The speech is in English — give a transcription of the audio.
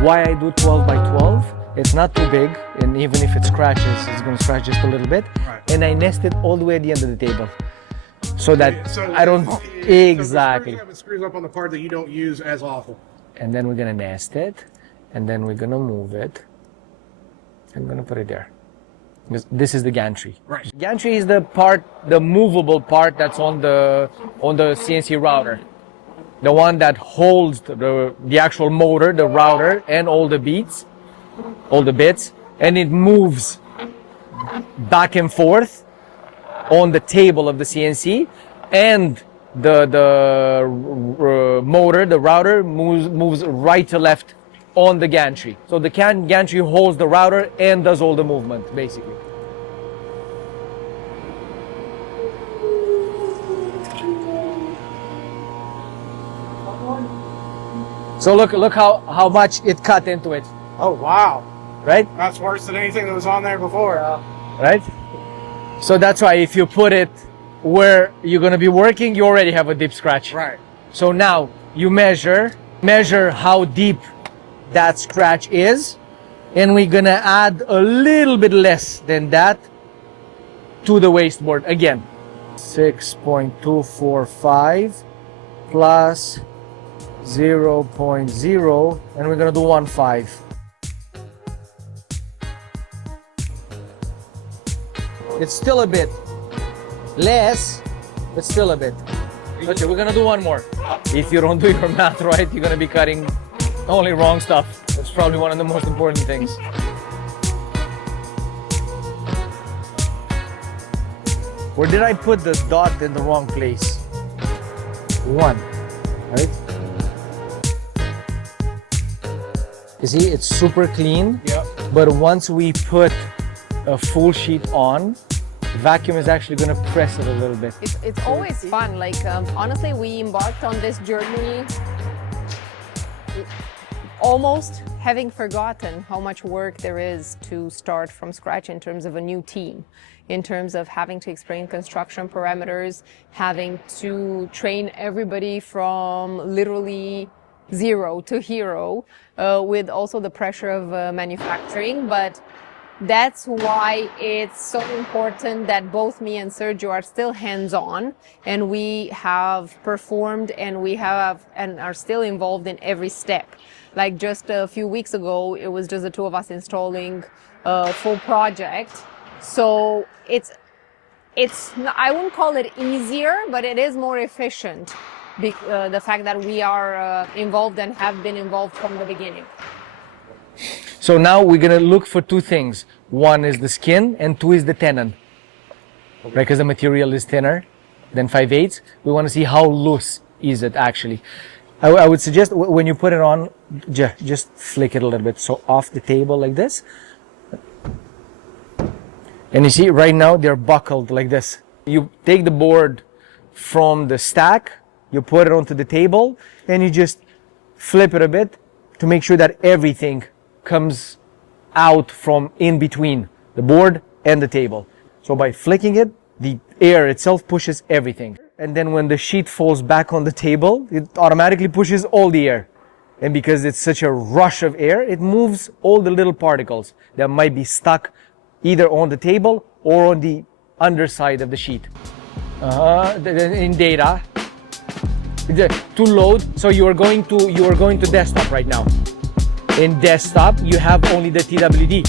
Why I do 12 by 12, it's not too big, and even if it scratches, it's going to scratch just a little bit. Right. And I nest it all the way at the end of the table, so that I don't exactly. So it screws up on the part that you don't use as often. And then we're going to nest it, and then we're going to move it. I'm going to put it there. This is the gantry. Right. Gantry is the part, the movable part that's on the CNC router. The one that holds the actual motor, the router, and all the bits, and it moves back and forth on the table of the CNC, and the motor, the router, moves right to left on the gantry. So the gantry holds the router and does all the movement, basically. So look how much it cut into it. Oh, wow. Right? That's worse than anything that was on there before. Right? So that's why if you put it where you're going to be working, you already have a deep scratch. Right. So now you measure how deep that scratch is, and we're going to add a little bit less than that to the wasteboard. Again, 6.245 plus 0.0, and we're gonna do 1.5. It's still a bit less, but still a bit. Okay, we're gonna do one more. If you don't do your math right, you're gonna be cutting only wrong stuff. That's probably one of the most important things. Where did I put the dot in the wrong place? 1, right? You see, it's super clean. Yep. But once we put a full sheet on, vacuum is actually going to press it a little bit. It's always fun. Like, honestly, we embarked on this journey almost having forgotten how much work there is to start from scratch in terms of a new team, in terms of having to explain construction parameters, having to train everybody from literally zero to hero, with also the pressure of manufacturing. But that's why it's so important that both me and Sergio are still hands-on, and we have performed and we have and are still involved in every step. Like just a few weeks ago, it was just the two of us installing a full project. So it's I wouldn't call it easier, but it is more efficient. The fact that we are involved and have been involved from the beginning. So now we're going to look for two things. One is the skin and two is the tenon. Right, because the material is thinner than 5/8. We want to see how loose is it actually. I would suggest when you put it on, just flick it a little bit. So off the table like this. And you see right now they're buckled like this. You take the board from the stack, you put it onto the table, and you just flip it a bit to make sure that everything comes out from in between the board and the table. So by flicking it, the air itself pushes everything. And then when the sheet falls back on the table, it automatically pushes all the air. And because it's such a rush of air, it moves all the little particles that might be stuck either on the table or on the underside of the sheet. In data, to load, so you are going to desktop right now. In desktop, you have only the TWD.